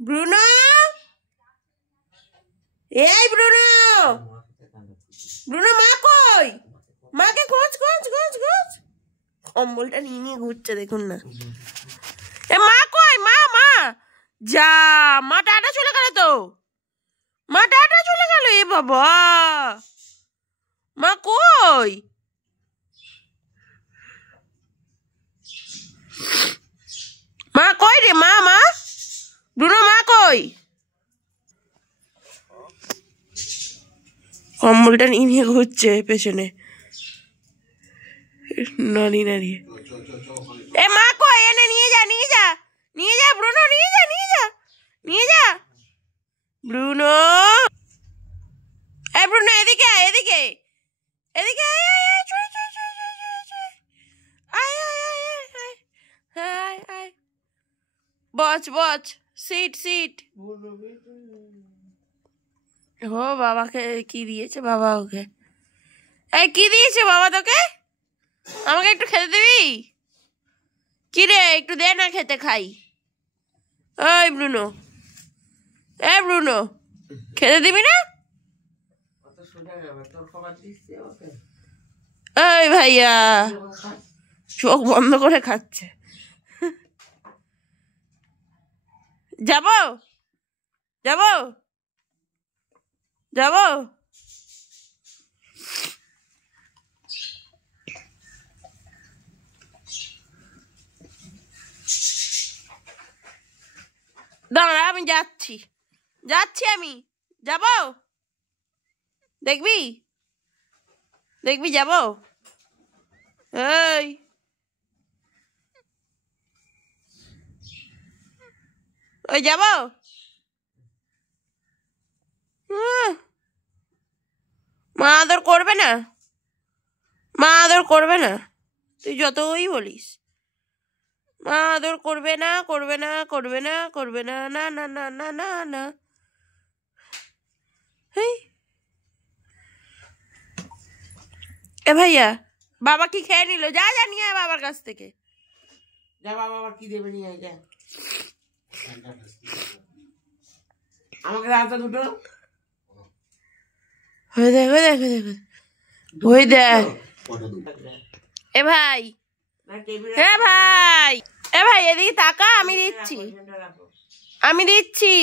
Bruno, এই Bruno, Bruno মা কই? মাকে খোঁজ খোঁজ খোঁজ খোঁজ। কম্বলটা নিয়ে নিয়ে ঘুরছে দেখুন না। এ মা কই? মা মা যা, মা টাটা চলে গেল তো, মা টাটা চলে গেল। এ বাবা, মা কই? মা কই রে? মা মা ব্রুনো মা কই? কম্বলটা নিয়ে নিয়ে ঘুরছে পেছনে নাড়িয়ে নাড়িয়ে। এ মা কই? এনে নিয়ে যা, নিয়ে যা, নিয়ে যা ব্রুনো, নিয়ে যা, নিয়ে যা, নিয়ে যা ব্রুনো। এ ব্রুনো এদিকে আয়, এদিকে এদিকে আয়, আয় আয়, চল চল চল চল, আয় আয় আয় আয় আয় আয়, বচ বচ, সিট সিট। ও বাবাকে কি দিয়েছে বাবা ওকে? এই কি দিয়েছে বাবা তোকে? আমাকে একটু খেতে দিবি? কি রে, একটু দে না খেতে খাই। এই ব্রুনো, এ ব্রুনো, খেতে দিবি না? এই ভাইয়া চোখ বন্ধ করে খাচ্ছে। যাবো যাবো যাবো। দাঁড়া, আমি যাচ্ছি, যাচ্ছি, আমি যাবো। দেখবি দেখবি যাবো। এই ওই যাবো। মা আদর করবে না, মা আদর করবে না, তুই যতই বলিস। মা আদর করবে না, করবে না, করবে না, করবে না, না না না না না না। এ ভাইয়া, বাবা কি খেয়ে নিল? যা যা নিয়ে আয় বাবার কাছ থেকে, যা। বাবা আবার কি দেবে, নিয়ে আয় যা। আমাকে রাতে দুটো হয়ে দেখ, হয়ে দেখ, হয়ে দেখ, হয়ে দেখ। এ ভাই, এ ভাই, এ ভাই এদিকে তাকা, আমি দিচ্ছি, আমি দিচ্ছি,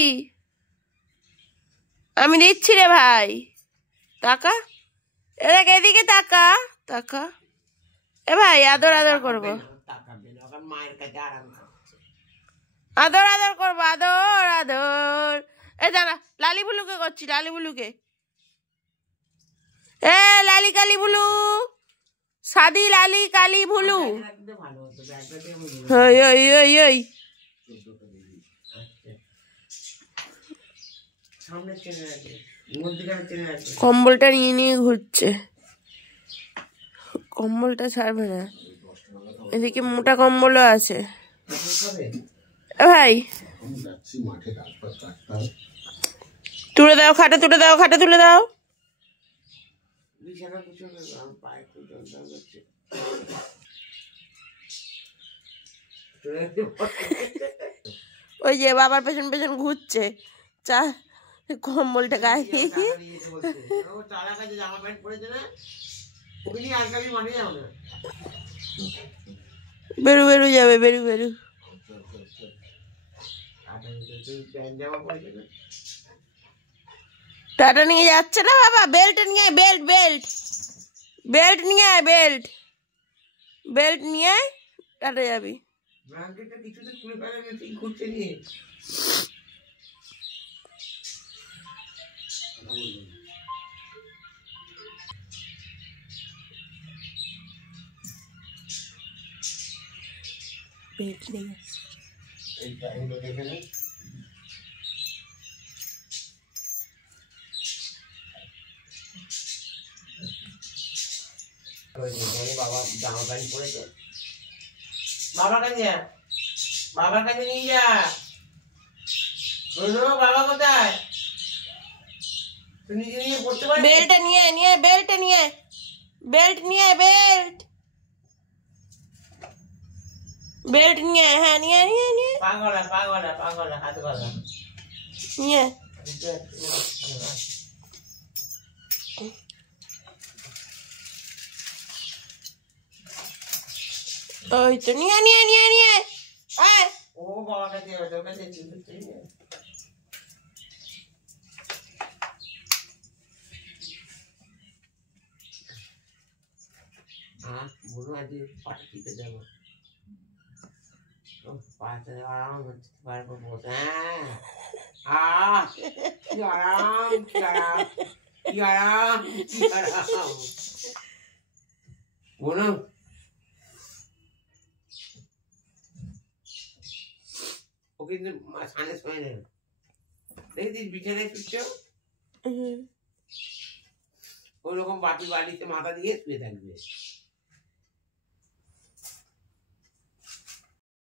আমি দিচ্ছি রে ভাই, তাকা। এ দেখ এদিকে তাকা, তাকা। এ ভাই আদর আদর করবো, আদর আদর করবো, আদর আদর। এ দাঁড়া, লালি বুলুকে করছি, লালি বুলুকে। এ লালি কালি বুলু, সাদি লালি কালি বুলু। ওই ওই ওই ওই, কম্বলটা নিয়ে নিয়ে ঘুরছে, কম্বলটা ছাড়বে না। এদিকে মোটা কম্বলও আছে। ভাই তুলে দাও, খাটে তুলে দাও, খাটে তুলে দাও। ওই যে বাবার পেছন পেছন ঘুরছে, চা কম্বলটা গায়ে বেরু বেরু যাবে, বেরু বেরু। টাটা নিয়ে যাচ্ছে না বাবা, বেল্ট নিয়ে আয়, বেল্ট বেল্ট বেল্ট নিয়ে আয়, বেল্ট বেল্ট নিয়ে আয়, টাটা যাবি। বেল্ট নিয়ে আসছে। বাবা জামা প্যান্ট পরেছে, বাবার কাছে, বাবার কাছে নিয়ে যা। বাবা কোথায়? বেল্টটা নিয়ে নিয়ে, বেল্টটা নিয়ে, বেল্ট নিয়ে, বেল্ট বেল্ট নিয়ে, হ্যাঁ নিয়ে নিয়ে নিয়ে। পাগল হাত গলা নিয়ে ওই তো নিয়ে নিয়ে নিয়ে নিয়ে আয় ও বাবা কাছে ওটা কাছে চিন্তা বুড়ো আদি পাটা টিপে দেবো পাটা আরাম হচ্ছে পারবো বস কি আরাম কি আরাম কি আরাম কি আরাম বুড়ো ও কিন্তু সামনে শোয় নেই দেখছিস বিছানায় শুচ্ছ ওই রকম বাটি বাড়িতে মাথা দিয়ে শুয়ে থাকবে